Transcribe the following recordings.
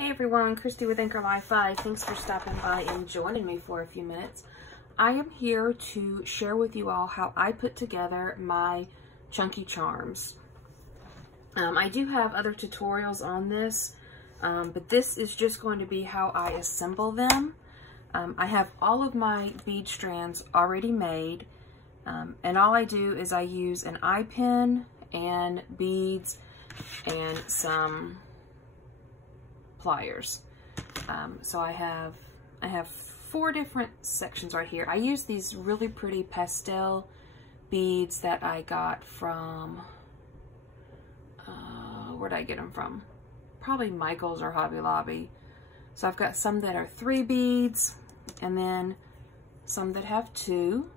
Hey everyone, Christy with Anchor Life 5. Thanks for stopping by and joining me for a few minutes. I am here to share with you all how I put together my chunky charms. I do have other tutorials on this, but this is just going to be how I assemble them. I have all of my bead strands already made, and all I do is I use an eye pin and beads and some pliers. So I have 4 different sections right here. I use these really pretty pastel beads that I got from, where'd I get them from? Probably Michael's or Hobby Lobby. So I've got some that are 3 beads, and then some that have 2,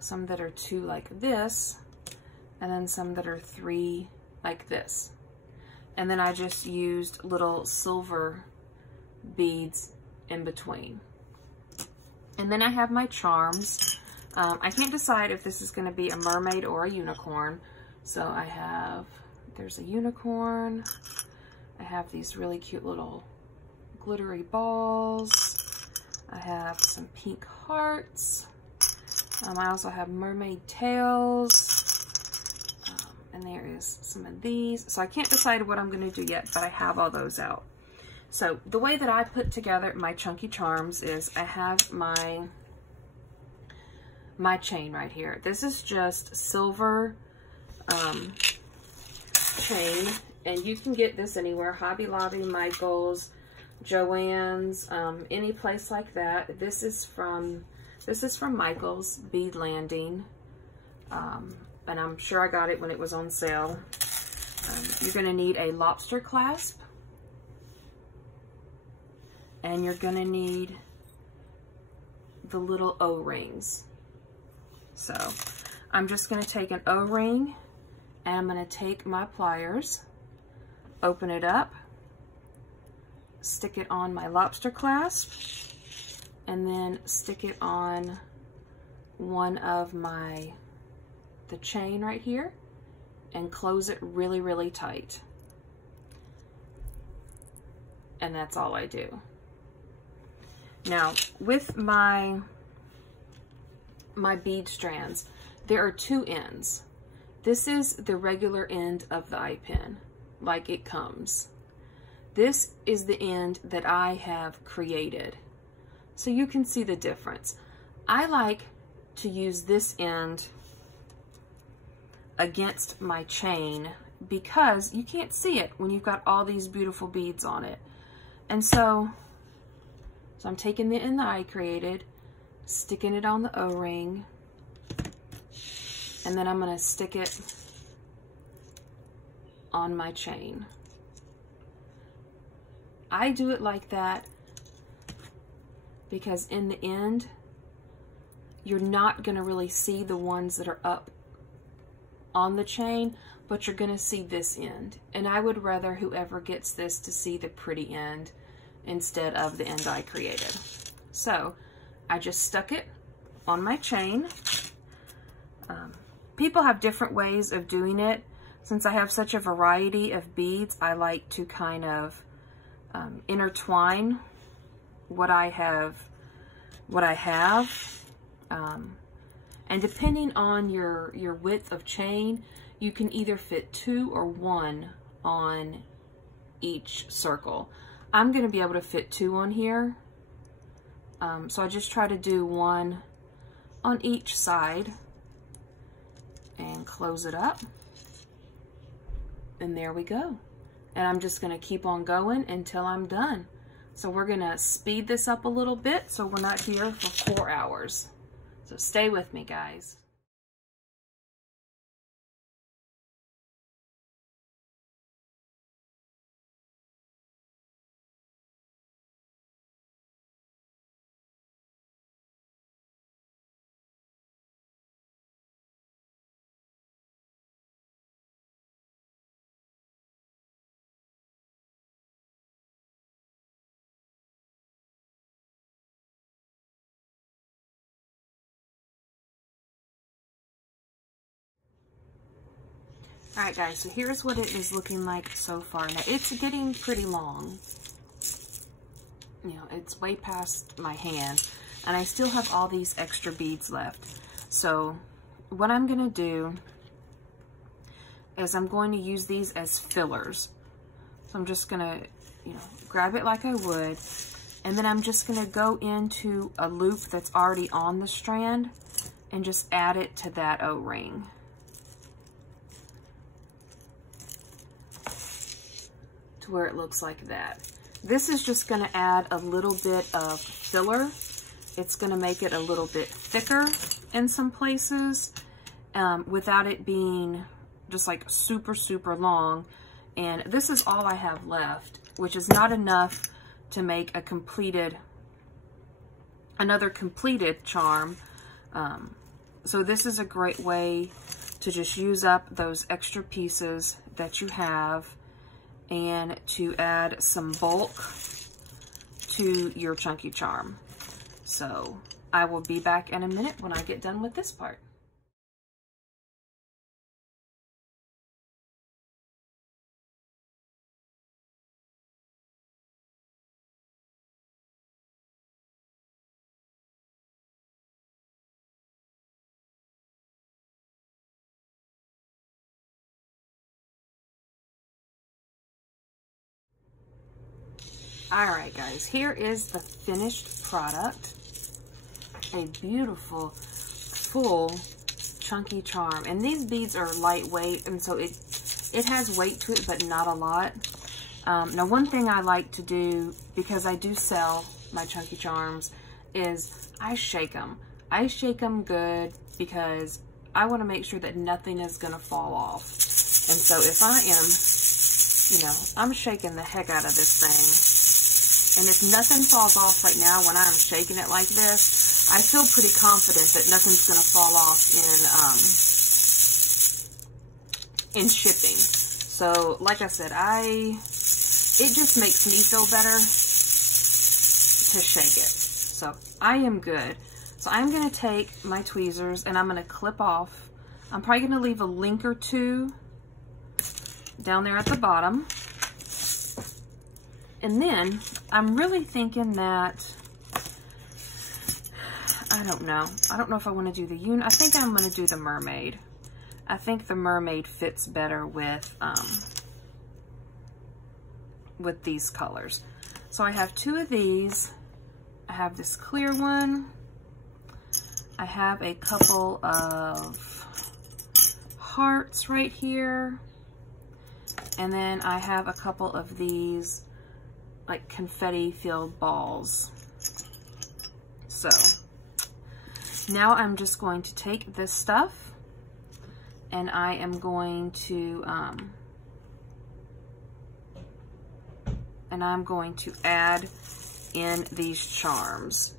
some that are 2 like this, and then some that are 3 like this. And then I just used little silver beads in between. And then I have my charms. I can't decide if this is going to be a mermaid or a unicorn. So there's a unicorn. I have these really cute little glittery balls. I have some pink hearts. I also have mermaid tails. And there is some of these. So I can't decide what I'm going to do yet, but I have all those out. So the way that I put together my chunky charms is I have my chain right here. This is just silver chain, and you can get this anywhere. Hobby Lobby, Michael's, Joann's, any place like that. This is from Michael's Bead Landing. And I'm sure I got it when it was on sale. You're going to need a lobster clasp, and you're going to need the little O-rings. So I'm just going to take an O-ring, and I'm going to take my pliers, open it up, stick it on my lobster clasp, and then stick it on one of the chain right here, and close it really, really tight. And that's all I do. Now, with my bead strands, there are 2 ends. This is the regular end of the eye pin, like it comes. This is the end that I have created. So you can see the difference. I like to use this end against my chain because you can't see it when you've got all these beautiful beads on it. And so I'm taking the end that I created, sticking it on the O-ring, and then I'm going to stick it on my chain. I do it like that because in the end, you're not going to really see the ones that are up on the chain, but you're going to see this end. And I would rather whoever gets this to see the pretty end instead of the end I created. So I just stuck it on my chain. People have different ways of doing it. Since I have such a variety of beads, I like to kind of intertwine what I have. And depending on your width of chain, you can either fit 2 or 1 on each circle. I'm going to be able to fit 2 on here. So I just try to do 1 on each side and close it up. And there we go. And I'm just going to keep on going until I'm done. So we're going to speed this up a little bit so we're not here for 4 hours. So stay with me, guys. All right, guys, so here's what it is looking like so far. Now, it's getting pretty long. You know, it's way past my hand, and I still have all these extra beads left. So what I'm gonna do is I'm going to use these as fillers. So I'm just gonna, you know, grab it like I would, and then I'm just gonna go into a loop that's already on the strand and just add it to that O-ring. To where it looks like that. This is just gonna add a little bit of filler. It's gonna make it a little bit thicker in some places without it being just like super, super long. And this is all I have left, which is not enough to make a another completed charm. So this is a great way to just use up those extra pieces that you have and to add some bulk to your chunky charm. So I will be back in a minute when I get done with this part. All right, guys, here is the finished product. A beautiful, full, chunky charm. And these beads are lightweight, and so it has weight to it, but not a lot. Now, one thing I like to do, because I do sell my chunky charms, is I shake them. I shake them good because I want to make sure that nothing is going to fall off. And so if I am, you know, I'm shaking the heck out of this thing. And if nothing falls off right now when I'm shaking it like this, I feel pretty confident that nothing's going to fall off in shipping. So, like I said, it just makes me feel better to shake it. So, I am good. So, I'm going to take my tweezers and I'm going to clip off. I'm probably going to leave a link or two down there at the bottom. And then I'm really thinking that, I don't know if I want to do the I think I'm going to do the mermaid. I think the mermaid fits better with these colors. So I have two of these. I have this clear one. I have a couple of hearts right here. And then I have a couple of these like confetti filled balls. So now I'm just going to take this stuff and I am going to add in these charms.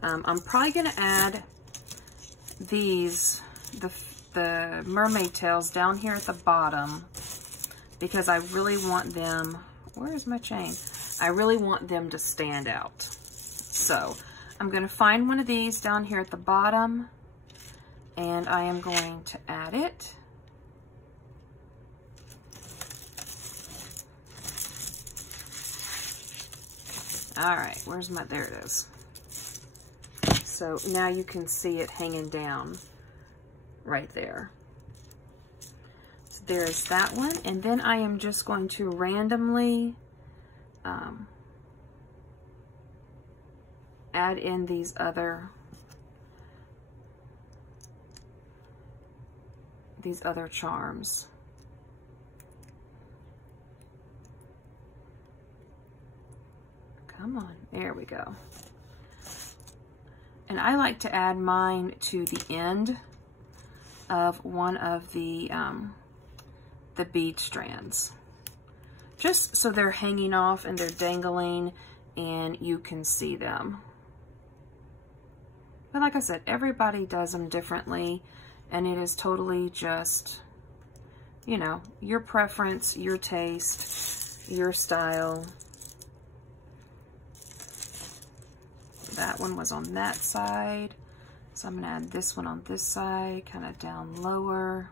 I'm probably gonna add these, the mermaid tails down here at the bottom because I really want them, where is my chain? I really want them to stand out. So I'm going to find one of these down here at the bottom and I am going to add it. All right, where's my, there it is. So now you can see it hanging down right there. So there's that one. And then I am just going to randomly add in these other charms. Come on, there we go. And I like to add mine to the end of one of the bead strands, just so they're hanging off and they're dangling and you can see them. But like I said, everybody does them differently, and it is totally just, you know, your preference, your taste, your style. That one was on that side, so I'm gonna add this one on this side, kind of down lower.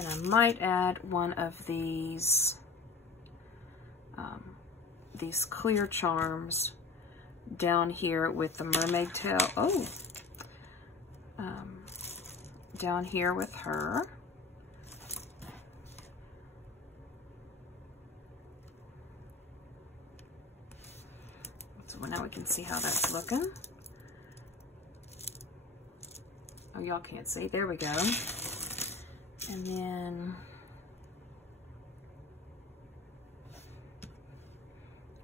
And I might add one of these clear charms down here with the mermaid tail. Oh, down here with her. So now we can see how that's looking. Oh, y'all can't see. There we go. And then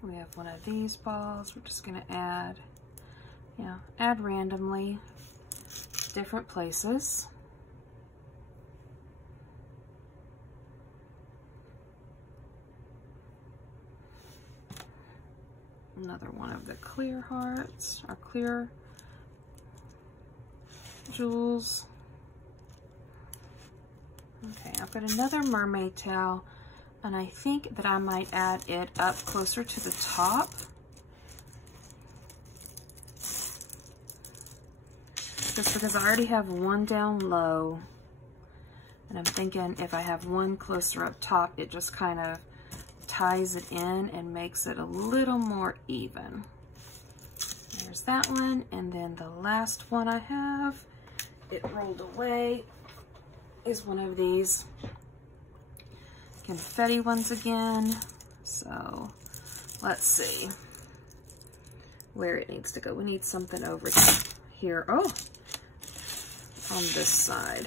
we have one of these balls. We're just going to add, add randomly, different places. Another one of the clear hearts, or clear jewels. Okay, I've got another mermaid tail, and I think that I might add it up closer to the top. Just because I already have one down low, and I'm thinking if I have one closer up top, it just kind of ties it in and makes it a little more even. There's that one, and then the last one I have, it rolled away, is one of these confetti ones again. So let's see where it needs to go. We need something over here. Oh, on this side.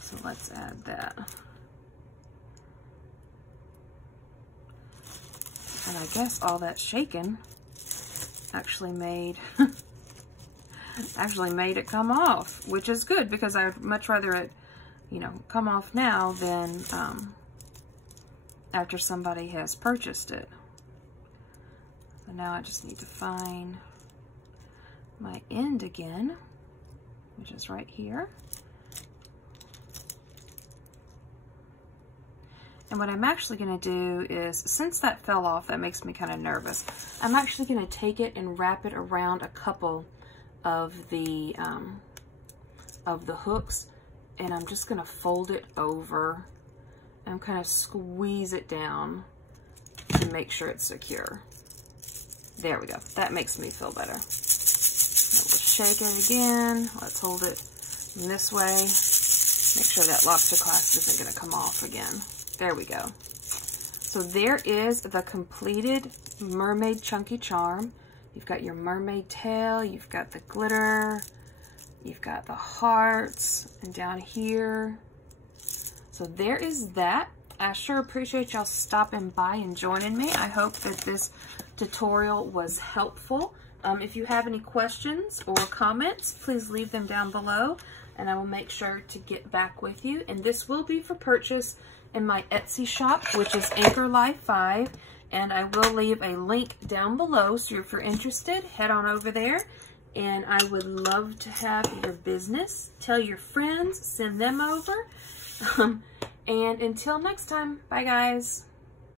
So let's add that. And I guess all that shaking actually made it come off, which is good because I'd much rather it, come off now than after somebody has purchased it. So now I just need to find my end again, which is right here. And what I'm actually going to do is, since that fell off, that makes me kind of nervous. I'm actually going to take it and wrap it around a couple of the hooks, and I'm just going to fold it over and kind of squeeze it down to make sure it's secure. There we go. That makes me feel better. Now we'll shake it again. Let's hold it in this way. Make sure that lock to clasp isn't going to come off again. There we go. So there is the completed mermaid chunky charm. You've got your mermaid tail, you've got the glitter, you've got the hearts, and down here. So there is that. I sure appreciate y'all stopping by and joining me. I hope that this tutorial was helpful. If you have any questions or comments, please leave them down below, and I will make sure to get back with you. And this will be for purchase in my Etsy shop, which is Anchor Life 5, and I will leave a link down below, so if you're interested, head on over there, and I would love to have your business. Tell your friends, send them over, and until next time, bye guys.